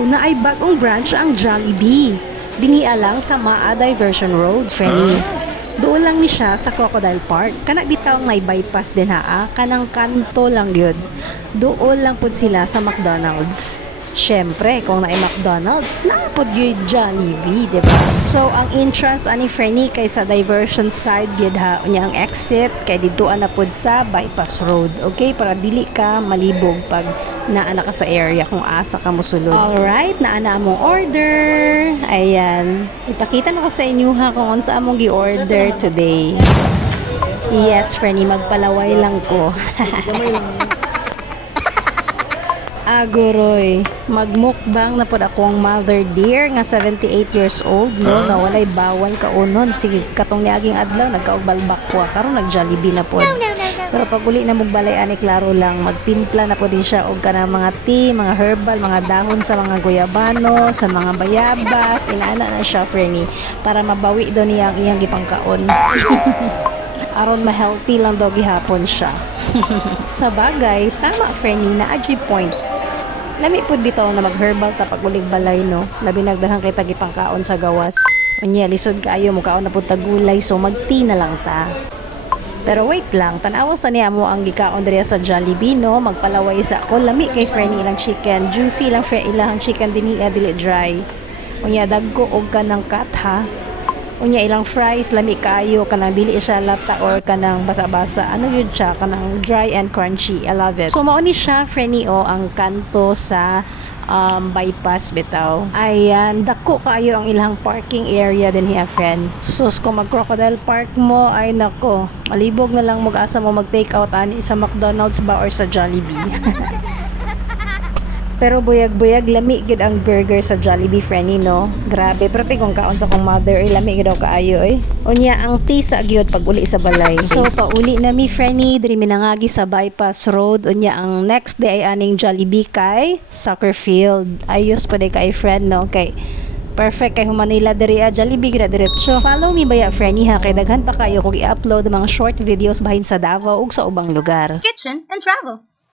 Wow, na ay bagong branch ang Jollibee. Diniya lang sa Maa Diversion Road, Frenny. Doon lang ni siya sa Crocodile Park. Kana bitaw may bypass din haa. Kanang kanto lang yun. Doon lang pud sila sa McDonald's. Syempre, kung naay McDonald's, napod yun Jollibee, diba? So, ang entrance ani Frenny kay sa diversion side yun ha. Unya ang exit kay dito na pod sa bypass road. Okay? Para dili ka malibog pag naana ka sa area kung asa ka mosulod. Alright, naana among order. Ayan. Ipakita na ko sa inyo ha kung unsa among gi-order today. Yes, Frenny, magpalaway lang ko. Aguroy, magmukbang na pod ako ang mother dear nga 78 years old no, na walay bawal kaunon. Sige, katong niaging adlaw nagkaugbalbak ko karon nag-Jollibee na pod. Pero pag uli na magbalay ani klaro lang magtimpla na pod din siya og kanang mga tea, mga herbal, mga dahon sa mga guyabano, sa mga bayabas, inaana na siya Frenny para mabawi daw niya ang iyang gipangkaon. Aron ma-healthy lang daw gihapon siya. Sa bagay, tama Frenny na agi point. Lami pud bitaw na mag-herbal tapag ulig balay no. Labi nagdahan kay tagipangkaon sa gawas. Unya lisod kaayo mo kaon na pud tagulay so mag-tea na lang ta. Pero wait lang, tanawa sa niya mo ang gikaon diri sa Jollibee no, magpalaway sa ako lami kay Frenny ilang chicken, juicy lang ilang chicken dinhi dili dry. Unya dagko og kanang cut ha. Unya ilang fries lami kayo kanang dili siya lata or kanang basa-basa. Ano yun siya kanang dry and crunchy. I love it. So mao ni siya Frenny ang kanto sa bypass bitaw. Ayan, dako kayo ang ilang parking area din hiya friend. Sus kung mag Crocodile Park mo ay nako, malibog na lang mag-asa mo mag-take out ani sa McDonald's ba or sa Jollibee. Pero buyag-buyag lami gid ang burger sa Jollibee Frenny no. Grabe, pero kung kaon sa kong mother ay lami gid daw kaayo eh. Unya ang tea sa gyud pag uli sa balay. So pauli na mi Frenny diri minangagi sa bypass road. Unya ang next day ay aning Jollibee kay Soccer Field. Ayos pa day kay friend no kay perfect kay Manila diri Jollibee gid diretso. Follow me baya Frenny ha kay daghan pa kayo kog i-upload mga short videos bahin sa Davao ug sa ubang lugar. Kitchen and travel.